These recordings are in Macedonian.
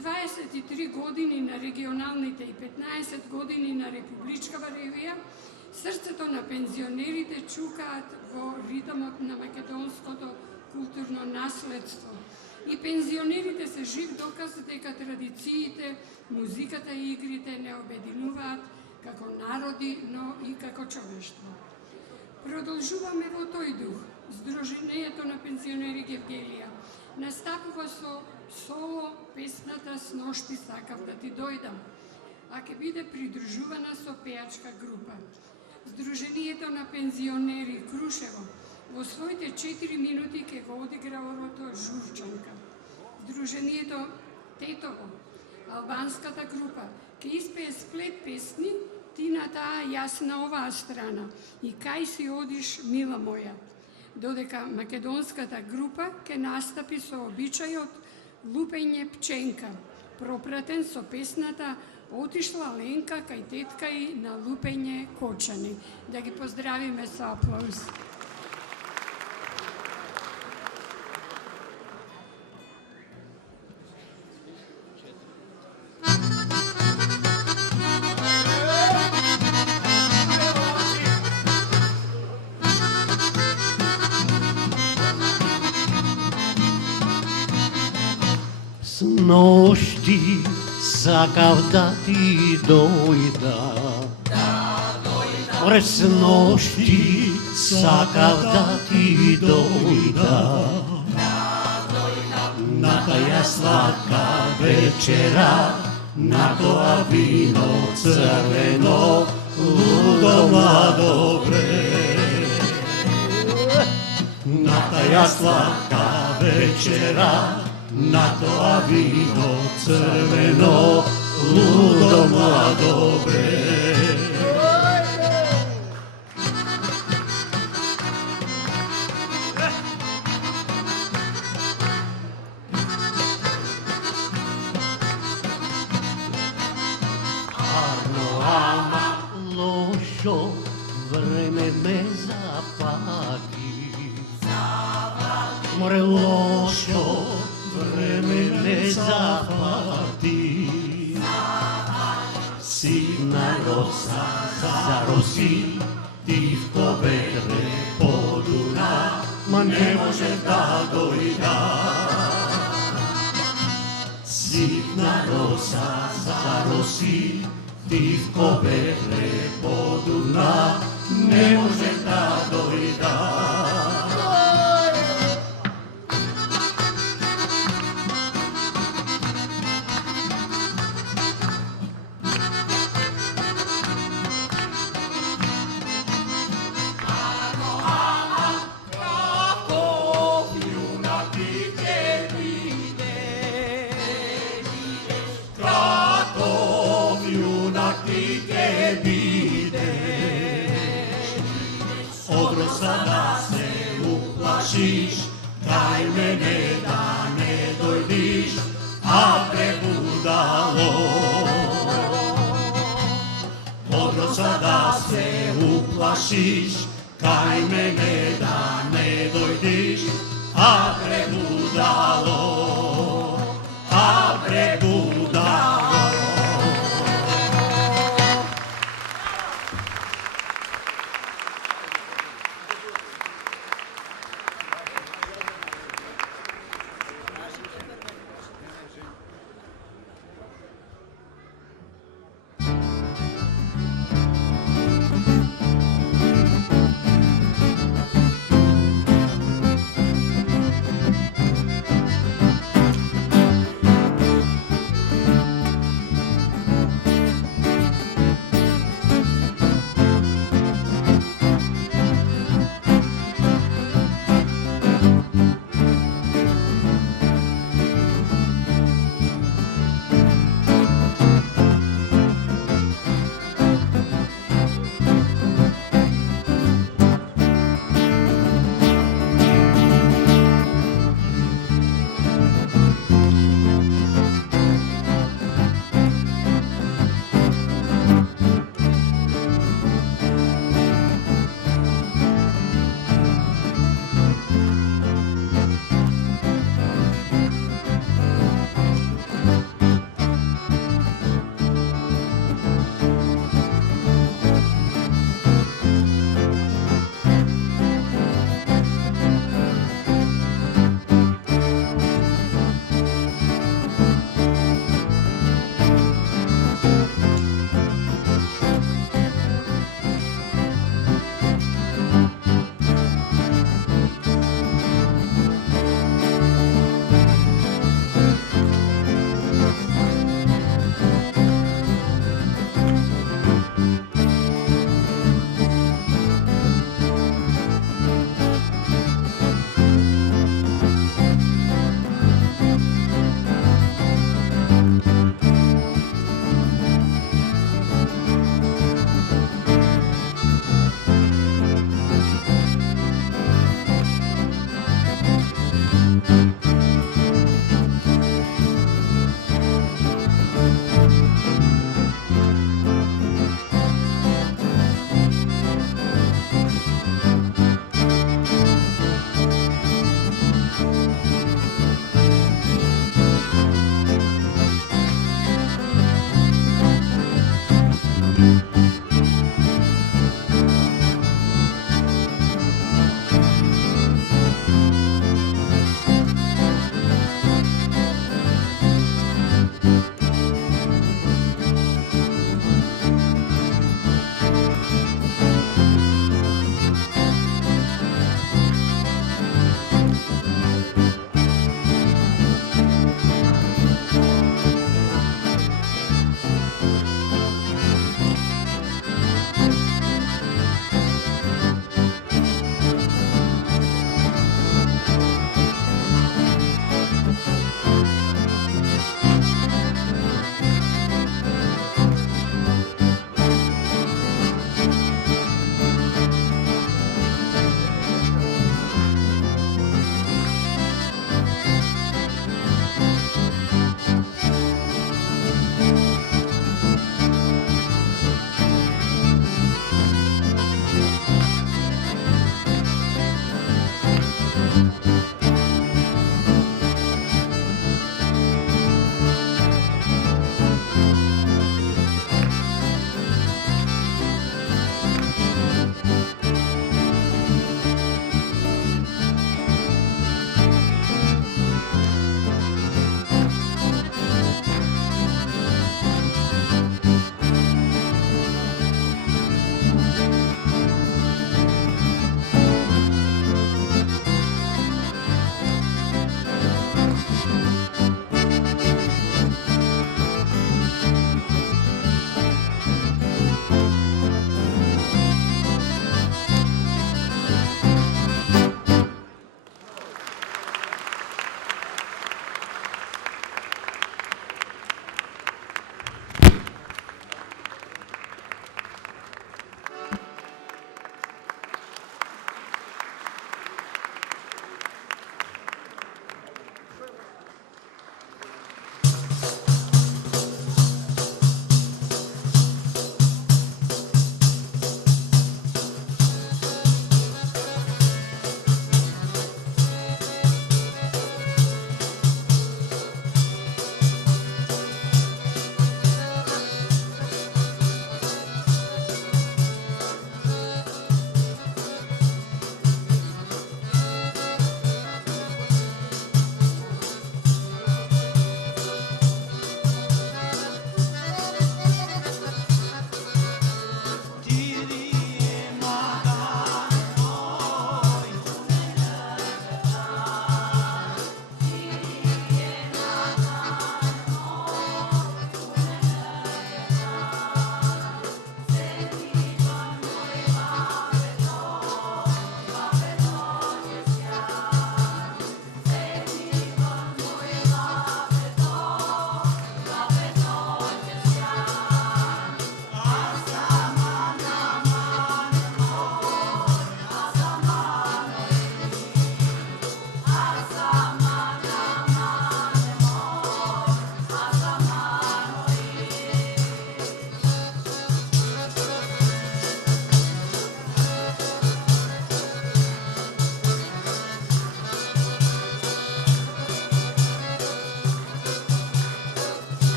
23 години на регионалните и 15 години на републичкава ревија, срцето на пензионерите чукаат во ритмот на македонското културно наследство. И пензионерите се жив доказ дека традициите, музиката и игрите не обединуваат како народи, но и како човештво. Продолжуваме во тој дух. Сдруженијето на пензионери Гевгелија настапува со соло песната "С ношти сакав да ти дојдам", а ќе биде придружувана со пејачка група. Сдруженијето на пензионери Крушево во своите 4 минути ќе го одигра орото Журчанка. Сдруженијето Тетово, албанската група, ќе испее сплет песни "Ти на таа, јас на оваа страна" и "Кај си одиш, мила моја", додека македонската група ќе настапи со обичајот лупење пченка, пропратен со песната "Отишла Ленка кај тетка и на лупење кочани". Да ги поздравиме со аплауз. С ношти сакав да ти дојда, с ношти сакав да ти дојда, на таја сладка вечера, на тоа вино црвено, лудо младо бре. На таја сладка вечера, на тоа вино црвено, лудо младо бре. Лошо време ме запати, море лошо време ме запати. Сивна роса зароси, тивко ветре подуна, ма не може да дојда. Сивна роса зароси, тивко ветре подуна, не може да дојда. Кај мене да не дојдиш, а пребудало. Одроса да се уплашиш, кај мене да не дојдиш, а пребудало, а пребудало.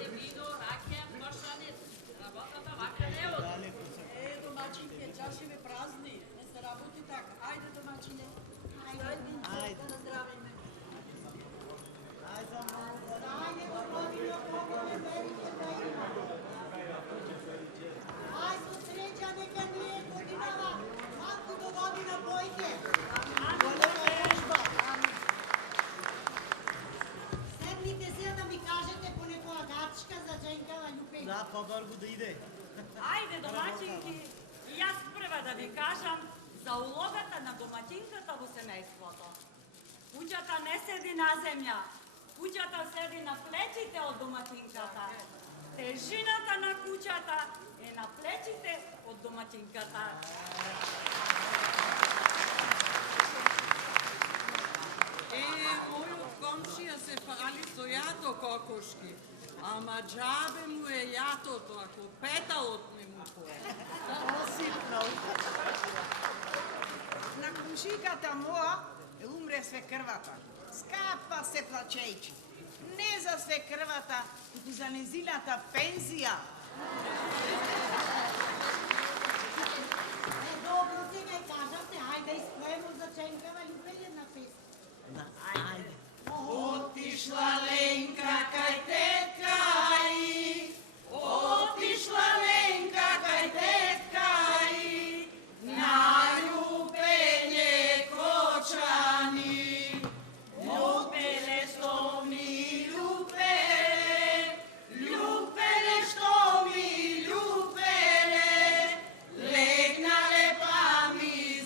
вино, ракија, кошани, работата вака не оди. Домачинке, чашеве празни, не се работи така. Ајде, домачине. Ајде, да наздравиме. Ајде, господино, кого ме верите да има. Ајде, среќа, нека ни е годинава. Малку до година појде. Голема дружба. Седните се да ми кажете по некоја гачка за Дженкава Љупе. Да, по-долго да иде. Ајде, домачинки, и јас прва да ви кажам за улогата на домачинката во семејството. Куќата не седи на земја, куќата седи на плечите од домачинката. Тежината на куќата е на плечите од домачинката. Мојот комшија се фали со јато кокошки, ама џабе му е јатото, ако петалот не му пое. На комшиката моја умре свекрвата. Скапа се плачејчи. Не за свекрвата, туку за незината пензија. Добро си ме кажате, ајде испоемо за Дженкава Љупе една песна. Ајде. Отишла Ленка кај тетка и отишла Ленка кај тетка и на љупење кочани. Љупеле што ми љупеле, љупеле што ми љупеле, легнале па ми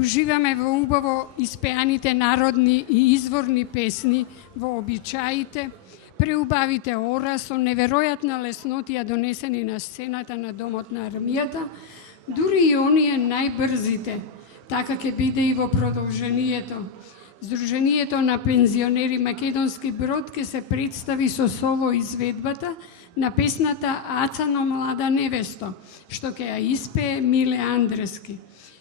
Уживаме во убаво испеаните народни и изворни песни, во обичаите, преубавите ора со неверојатна леснотија донесени на сцената на Домот на армијата, дури и оние најбрзите, така ќе биде и во продолжението. Сдруженијето на пензионери Македонски Брод ќе се представи со соло изведбата на песната Ацано млада невесто, што ќе ја испее Миле Андрески.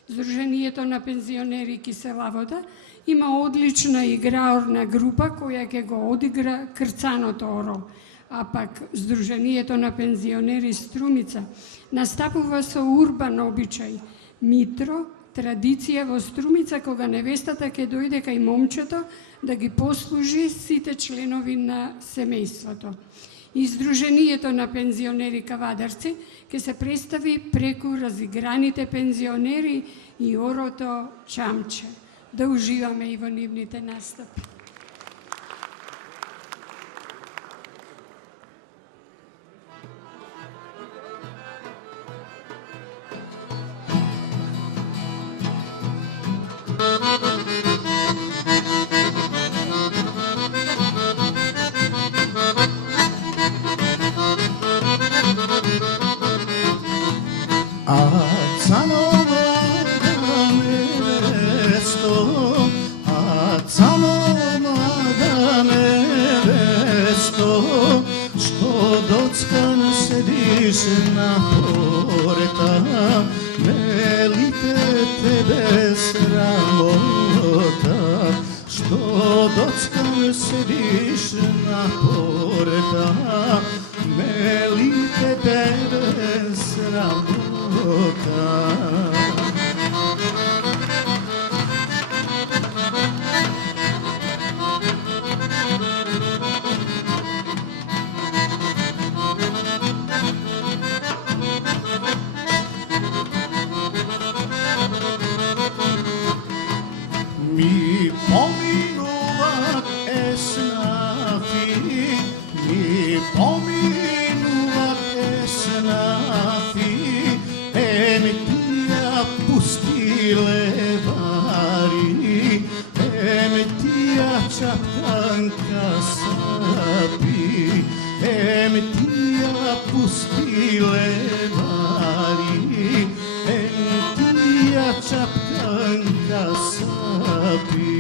Сдруженијето на пензионери Киселавода има одлична играорна група која ќе го одигра крцаното оро, а пак Сдруженијето на пензионери Струмица настапува со урбан обичај, митро, традиција во Струмица кога невестата ќе дојде кај момчето да ги послужи сите членови на семејството. И Сдруженијето на пензионери Кавадарци ќе се представи преку разиграните пензионери и орото Чамче. Да уживаме и во нивните настапи. На порта, не ли тебе срамота, што доцкан седиш на порта, не ли тебе срамота? Mi pominovat esnafi, mi pominovat esnafi, emitija pustile vari, emitija čaptanka sapi, emitija pustile vari, emitija čaptanka sapi.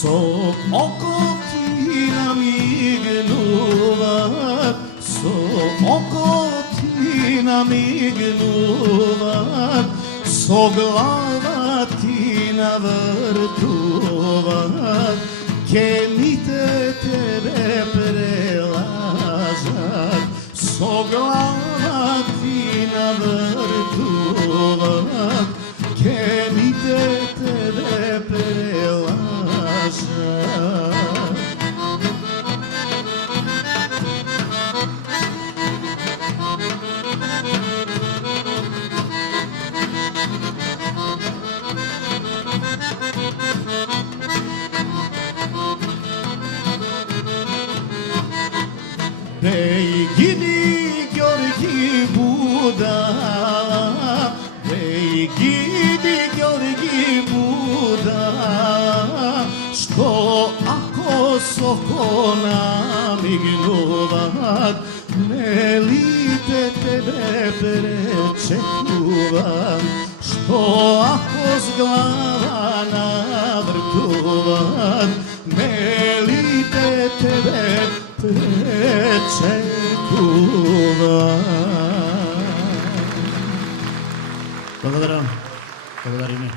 Со око ти намигнува, со око ти намигнува, со глава ти навртува, ке мите тебе прелажат, со глава ти навртува, ке мите тебе прелажат. Бей, гиди, Георги Будала, бей, гиди, Георги Будала, што ако соко намигнуват, мелите тебе пречекувам, што ако с глава навртуват, мелите тебе пречекувам. Благодарам. Благодариме.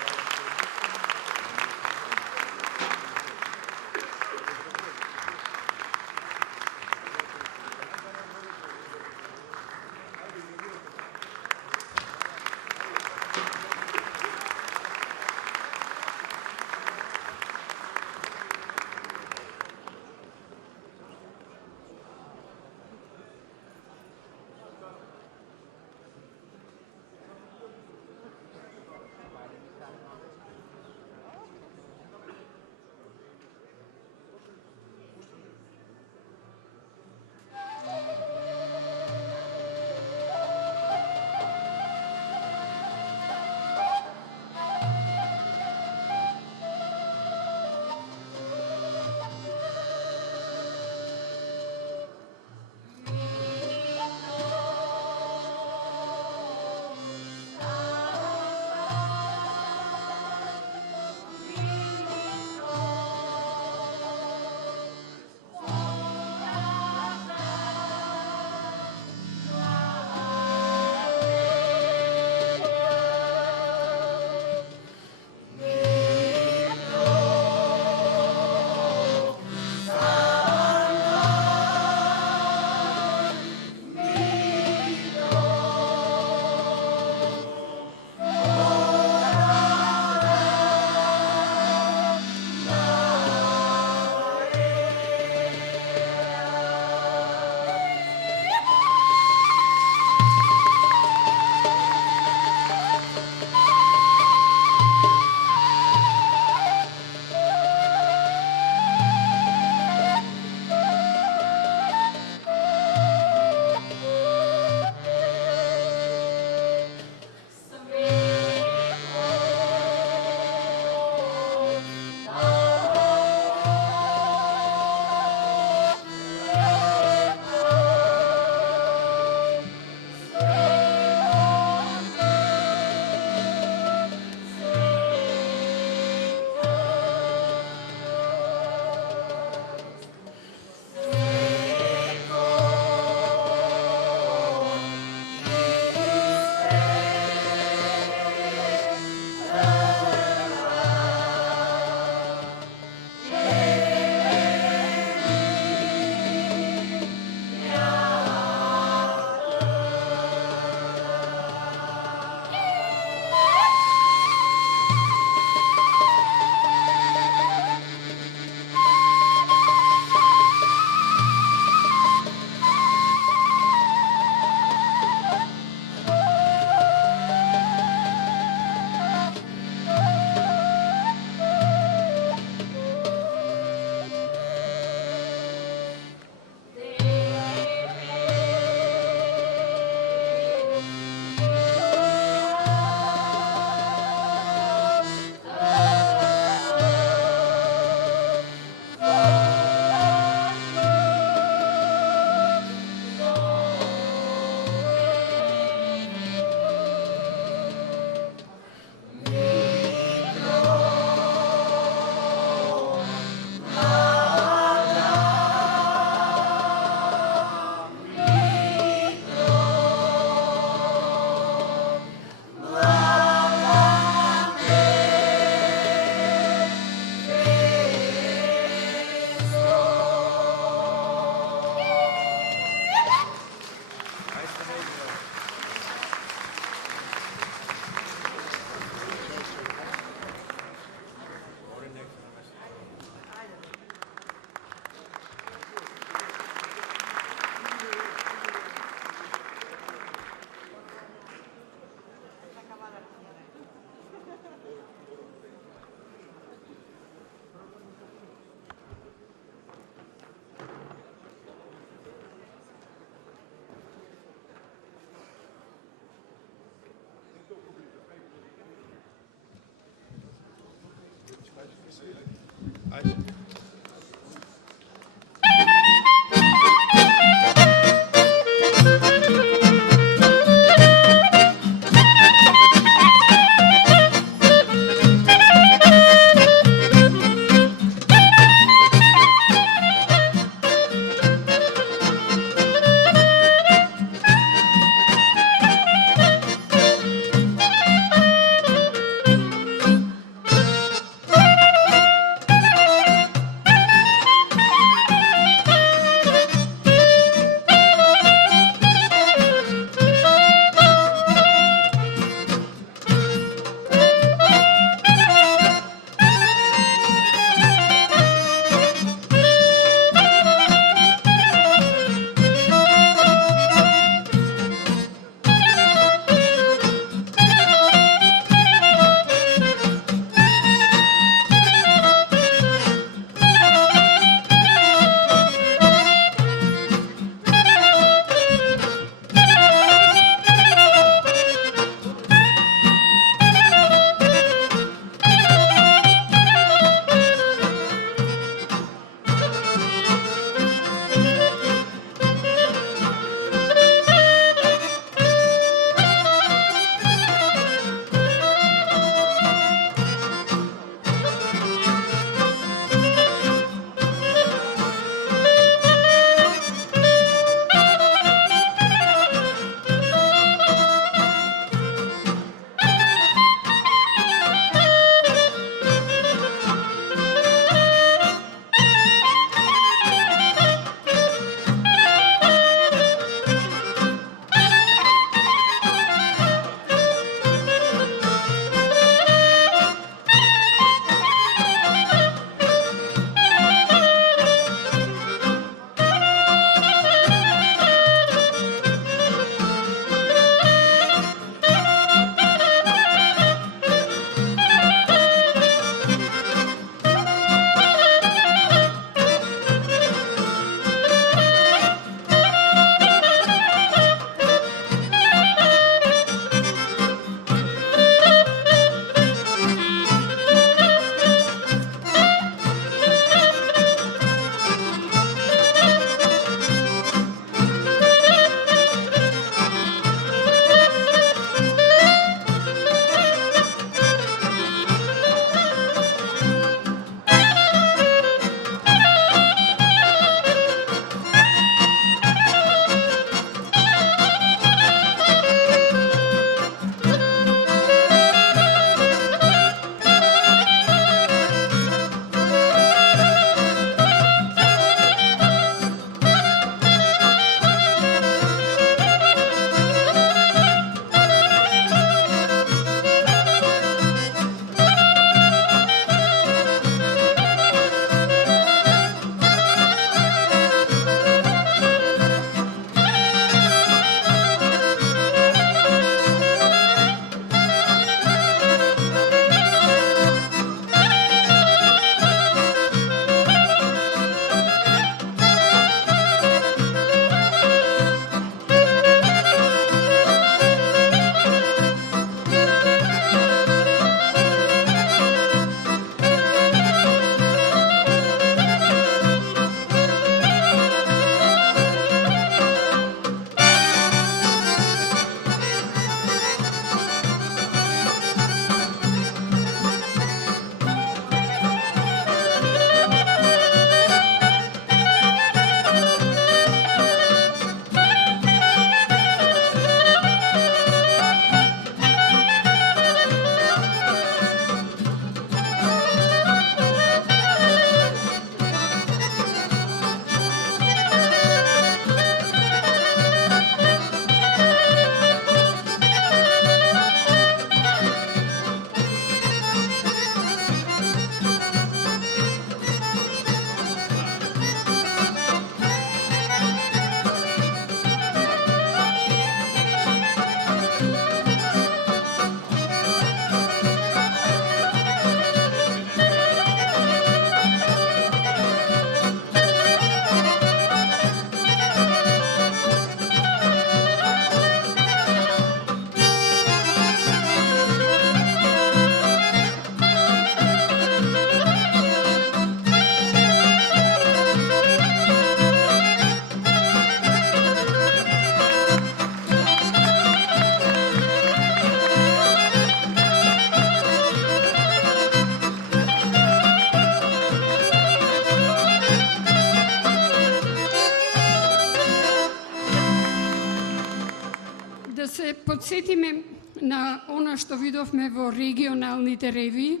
подсетиме на она што видовме во регионалните ревии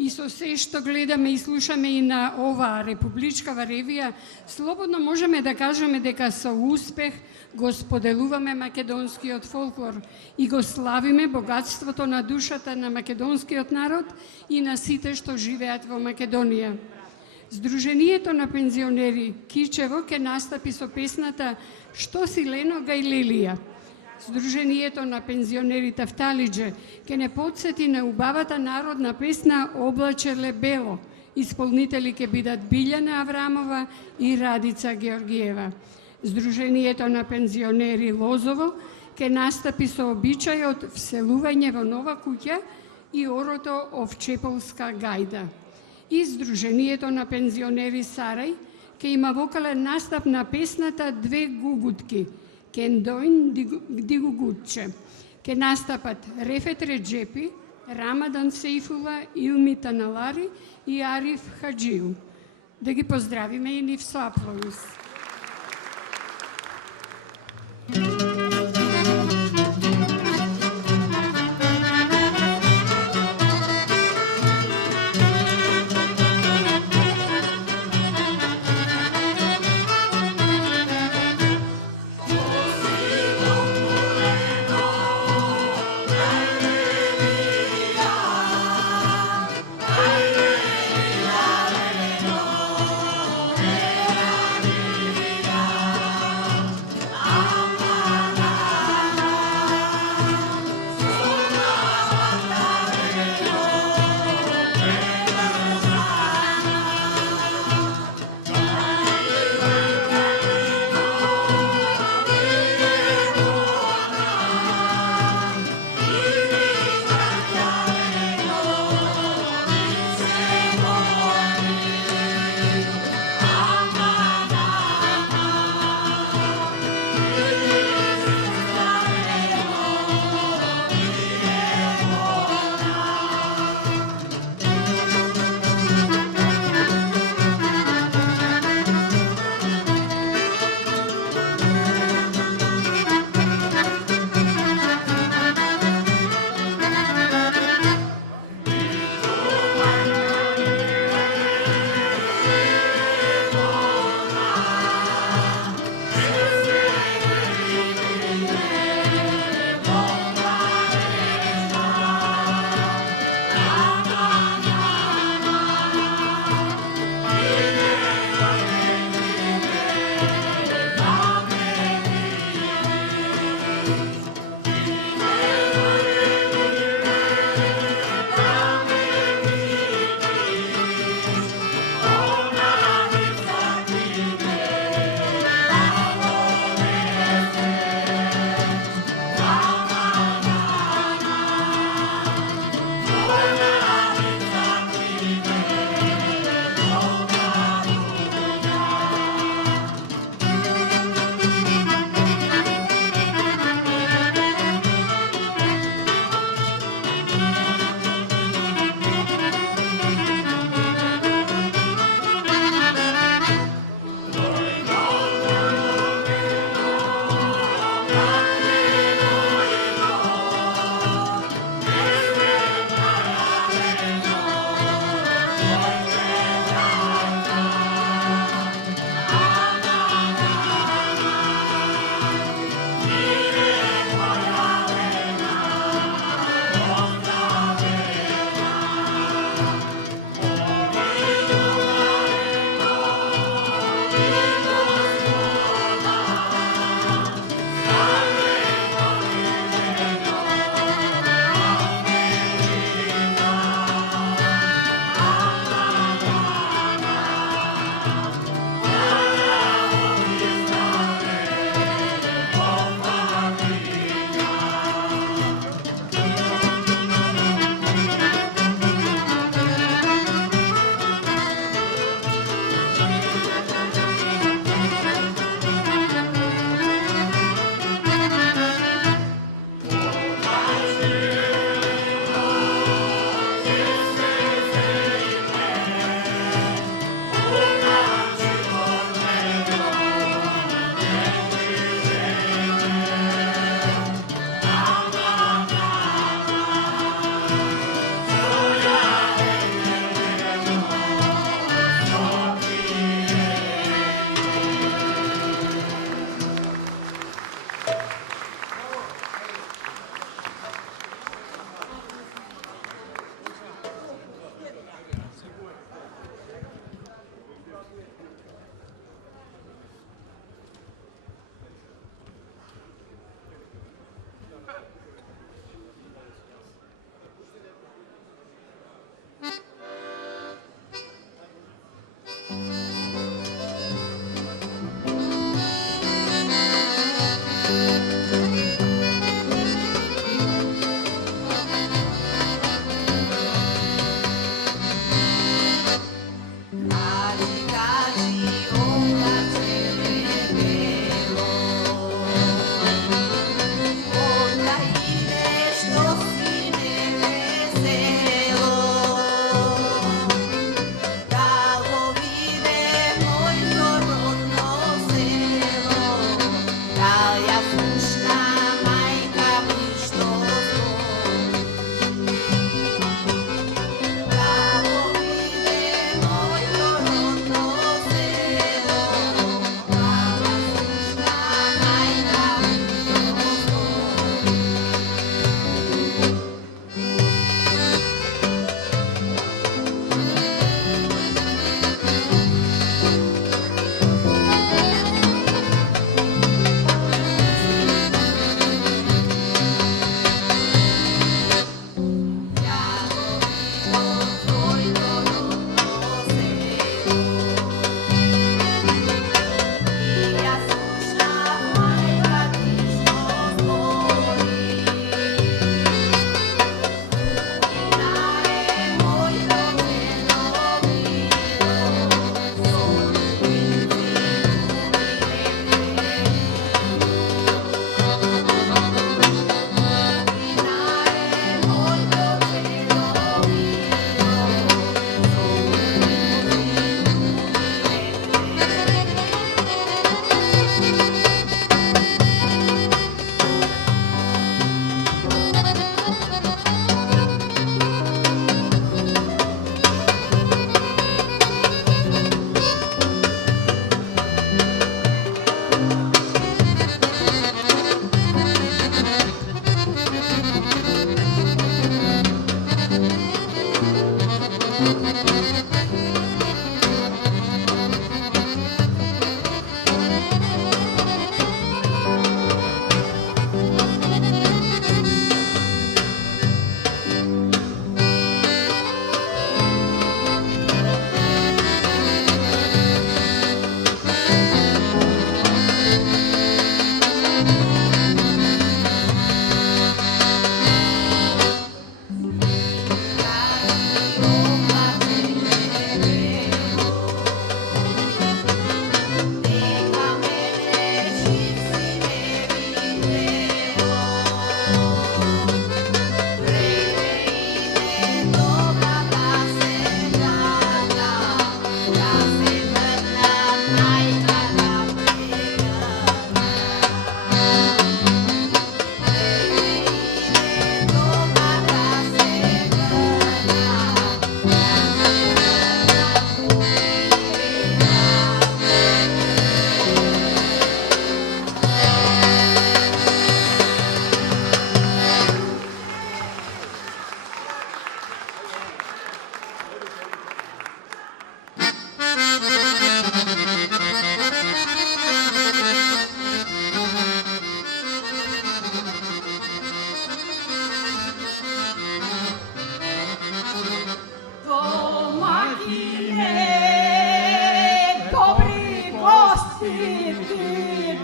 и со се што гледаме и слушаме и на оваа републичкава ревија, слободно можеме да кажеме дека со успех го споделуваме македонскиот фолклор и го славиме богатството на душата на македонскиот народ и на сите што живеат во Македонија. Сдруженијето на пензионери Кичево ќе настапи со песната «Што си лено гајлелија». Сдруженијето на пензионери Тафталиџе ќе не подсети на убавата народна песна «Облачеле бело». Исполнители ќе бидат Билјана Аврамова и Радица Георгиева. Сдруженијето на пензионери Лозово ќе настапи со обичајот вселување во нова куќа и орото Овчеполска гајда. И Сдруженијето на пензионери Сарај ќе има вокален настап на песната «Две гугутки» Кендоин Дигугутче. Ке настапат Рефет Реджепи, Рамадан Сейфула, Илми Таналари и Ариф Хаджиу. Да ги поздравиме и нив со аплауз. Ama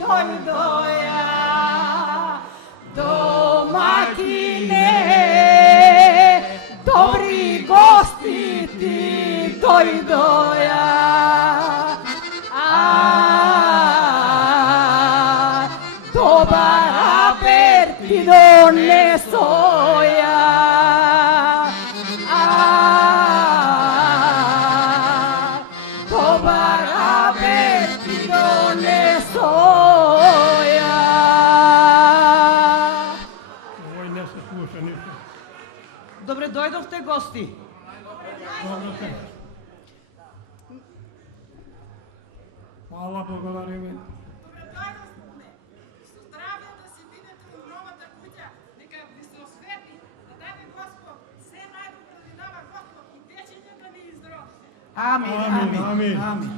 дојдоја, домакине, добри гости ти дојдоја. Добар апер ти донесоја. Добар апер ти донесоја. Овој не се слуша ништо. Добре дојдовте гости. Добро се. Фала, благодариме. Добре дојдовте. Со здравје да си видите во новата куќа, нека ви се освети, да даде Господ се најдобро да ви дава Господ и дечиња да ни издрови. Амин, Амин, амин, амин. амин.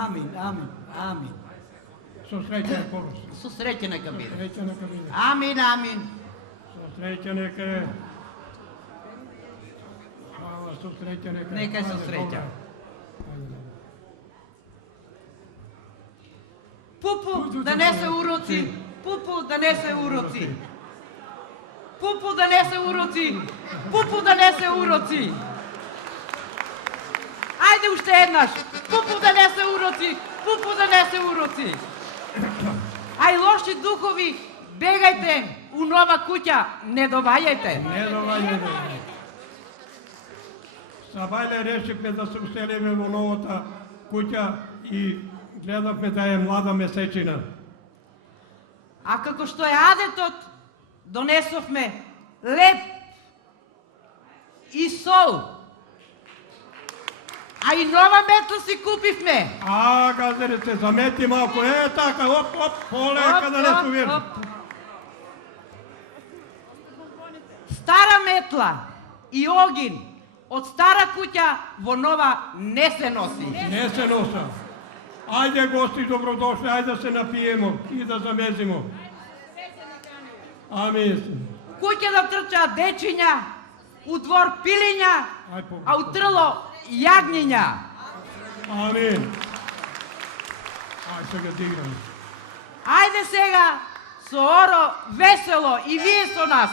Амин, амин, амин. Со среќа е порос. Со среќа нека Со биде. среќа нека биде. Амин, амин. Со среќа нека е. Фала, со среќа нека е. Нека е со Ајде, среќа. добре. Ајде, добре. Пупу да не се уроци. Пупу да не се уроци. Пупу да не се уроци. Пупу да не се уроци. Ајде уште еднаш. Пупу да не се уроци. Пупу да не се уроци. Ај лоши духови, бегајте у нова куќа, не доваѓајте. Не доваѓаме. Сабајле решивме да се уселиме во новата куќа и гледавме да е млада месечина. А како што е адетот, донесовме леп и сол. А и нова метла си купивме. А, газерите, замети малку. Е, така, оп, оп, полека да не се увир. Стара метла и огин од стара куќа во нова не се носи. Не се носа. Ајде, гости, добродошли, ајде да се напиемо и да замезимо. Амин. Куќа да трчаат дечиња, у двор пилиња, а у трло јагниња. Амин. Ајде сега да играме. Ајде сега со оро весело и вие со нас.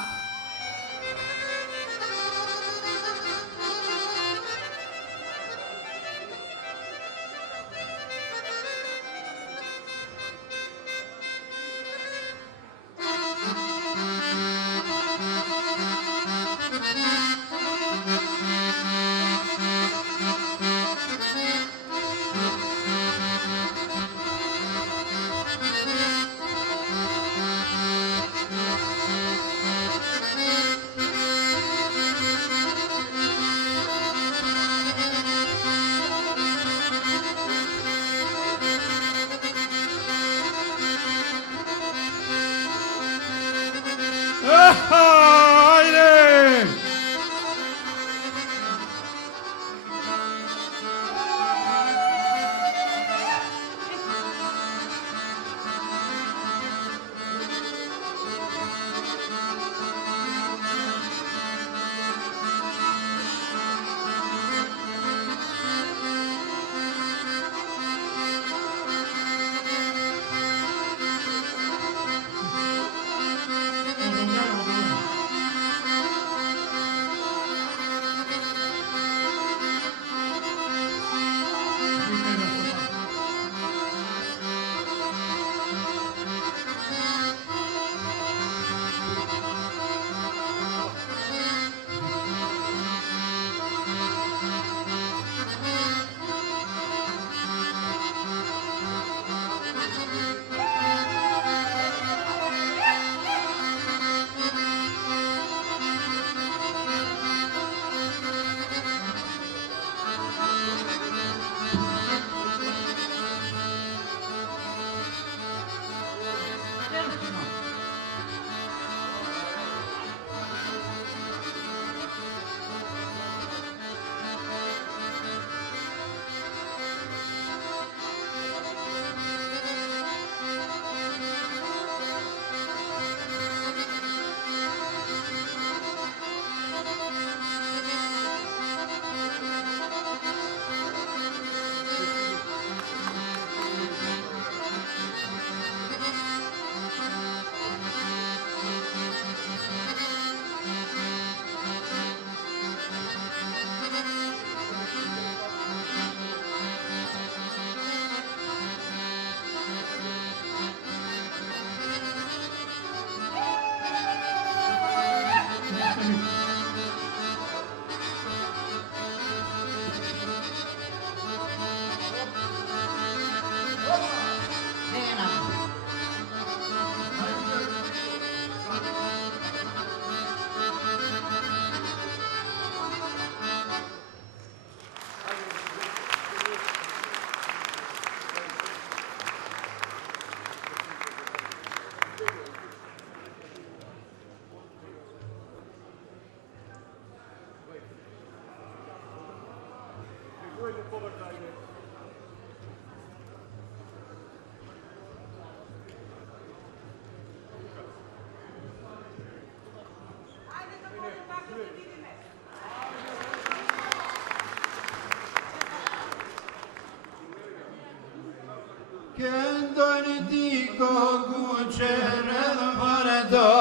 Šeren vardarit,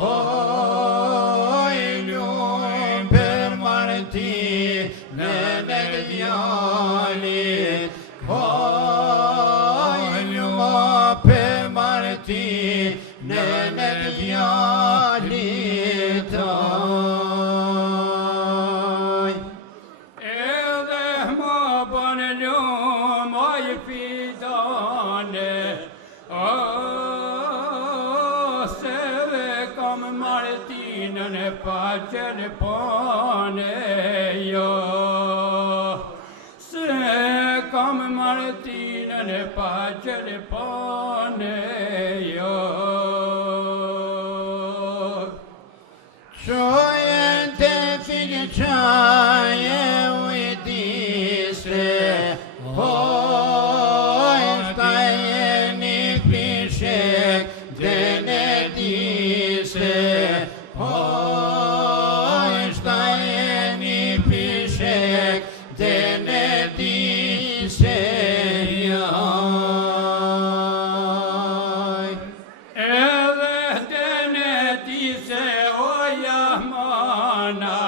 oj ljum per Martine nedjalit, oj ljum per Martine nedjalit, oj. Edemo bonljum oj fidane, seve kam Martinane pacer panejo, se kam Martinane pacer panejo. Čujem te finčaje ujdiste, oj stajeni pišek, gde ne dise, oj stajeni pišek, gde ne dise, joj. Eve dene dise oja mana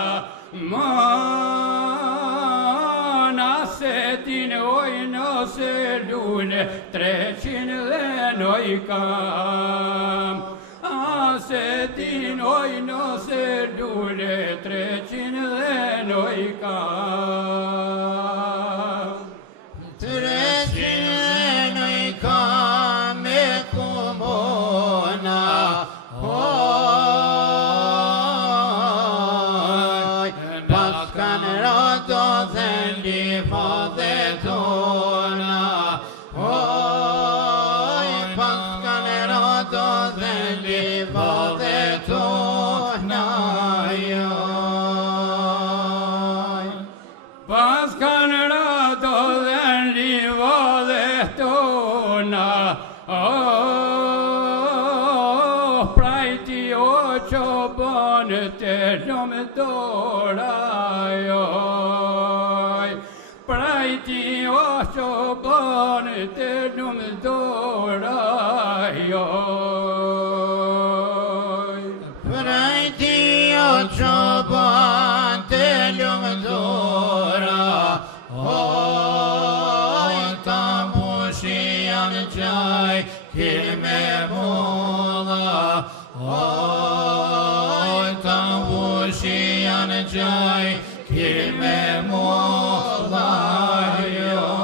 setin ojno se lune, trećin lenoj kam. A setin ojno se lune, trećin lenoj kam. Trećinoj kame kumona, oj, paskan rado zemlji vode tona, oj, paskan rado zemlji vode tona, joj. Paskan rado zemlji vode tona, prajti očo bonete ljom dorajoj, prajti očo bonete ljom dorajoj. Prajti očo banteljum dora, oj tamušijan čaj kilme vola, oj tamušijan čaj kilme vola, joj.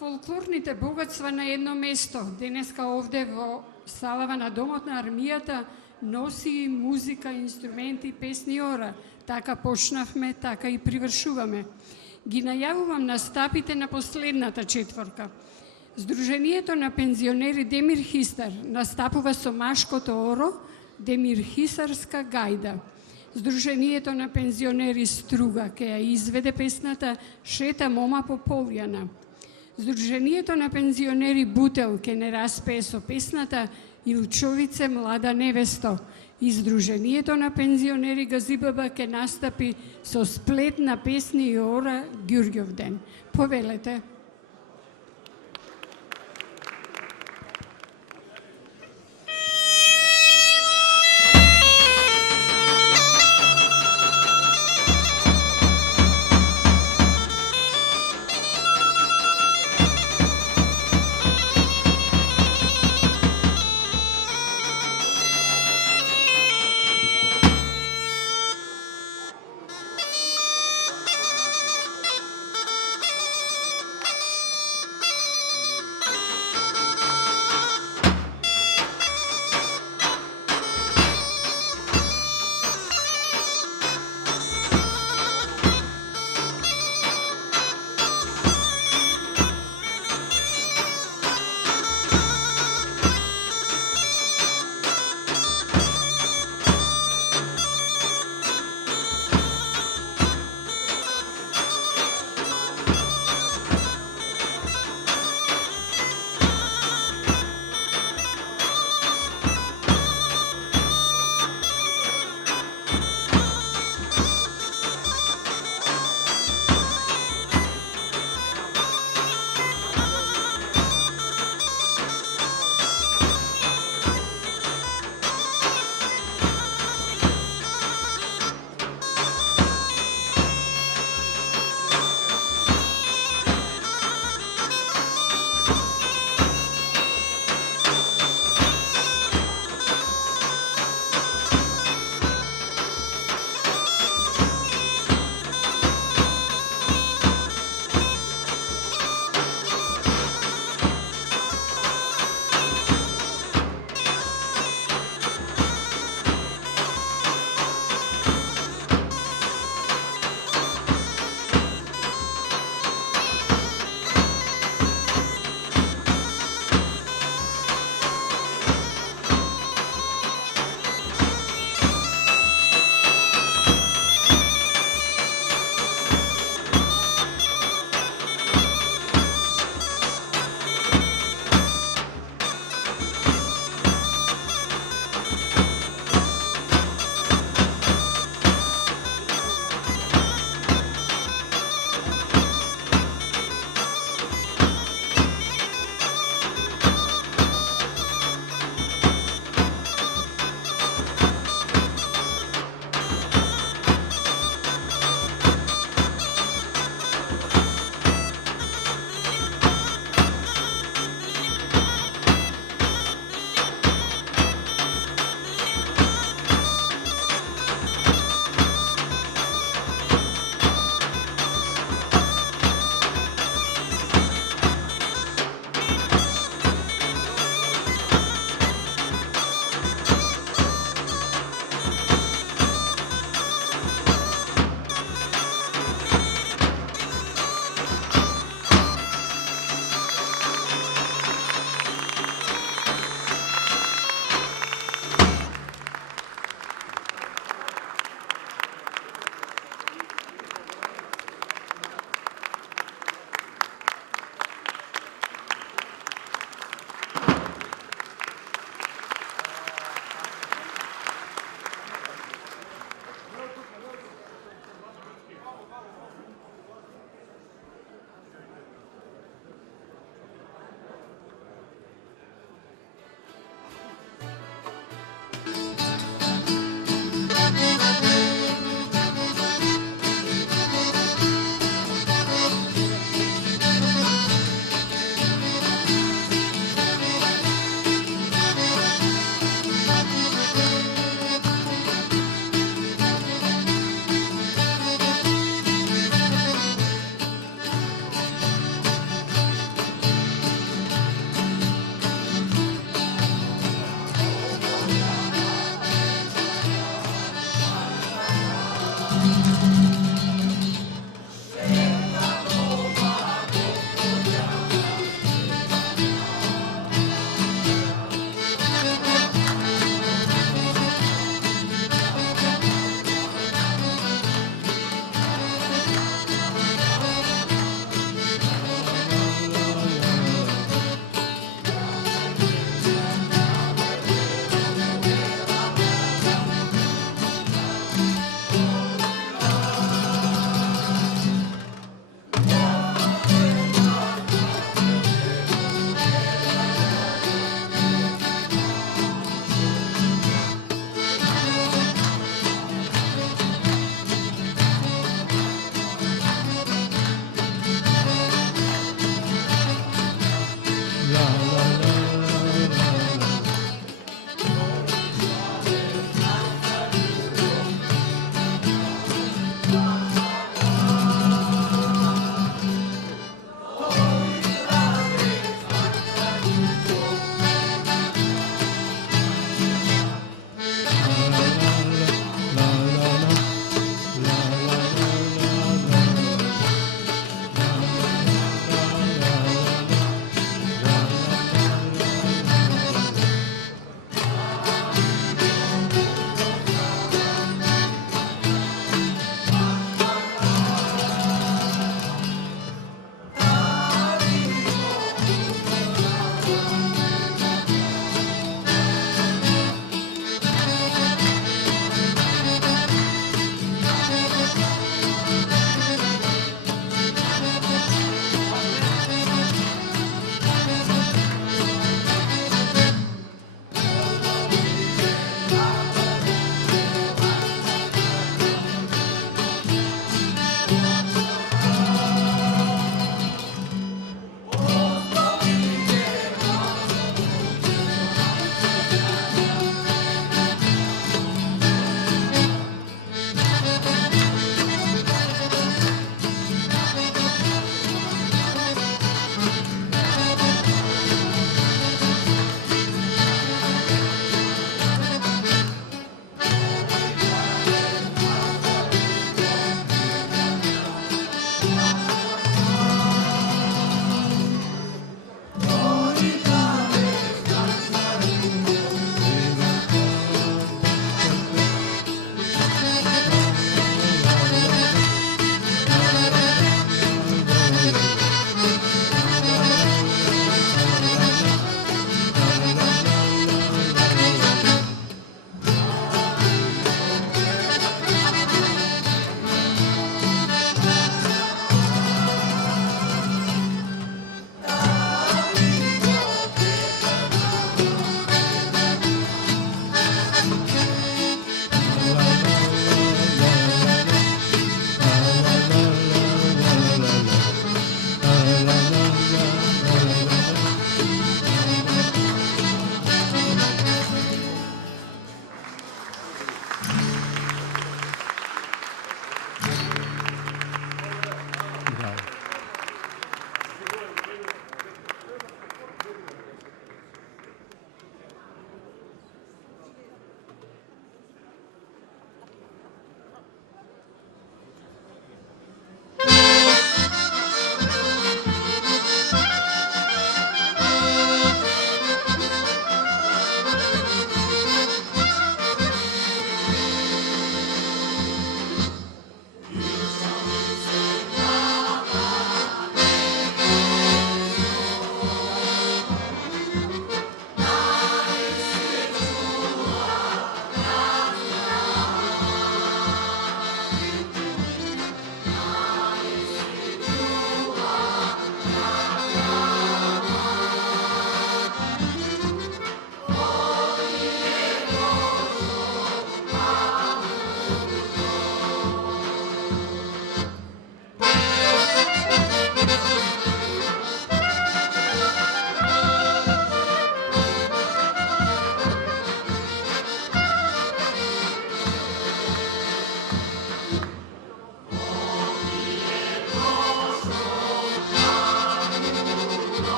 Фолклорните богатства на едно место, денеска овде во салава на Домот на армијата, носи музика, инструменти, песни и ора. Така почнавме, така и привршуваме. Ги најавувам настапите на последната четворка. Сдруженијето на пензионери Демир Хистар настапува со машкото оро Демир Хисарска гајда. Сдруженијето на пензионери Струга ке ја изведе песната Шета мома по полјана. Сдруженијето на пензионери Бутел ке не распее со песната Илчовице млада невесто. И Сдруженијето на пензионери Газибаба ке настапи со сплет на песни и ора Ѓурѓовден. Повелете.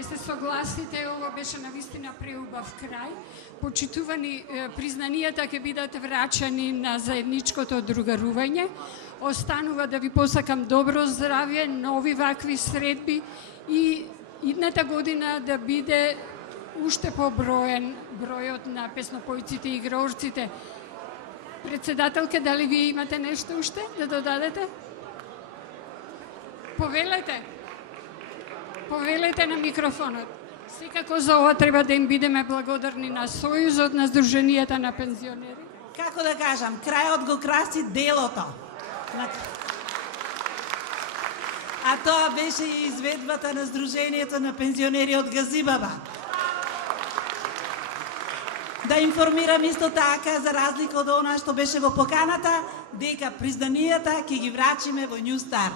Ке се согласите, ово беше навистина преубав крај. Почитувани признанијата ќе бидат врачани на заедничкото другарување. Останува да ви посакам добро здравје, нови вакви средби и идната година да биде уште поброен бројот на песнопојците и играорците. Председателке, дали вие имате нешто уште да додадете? Повелете на микрофонот. Секако за ова треба да им бидеме благодарни на Сојузот на Сдруженијата на пензионери. Како да кажам, крајот го краси делото. А тоа беше и изведбата на Сдруженијето на пензионери од Газибаба. Да информирам исто така, за разлика од она што беше во поканата, дека признанијата ќе ги врачиме во Нью Стар.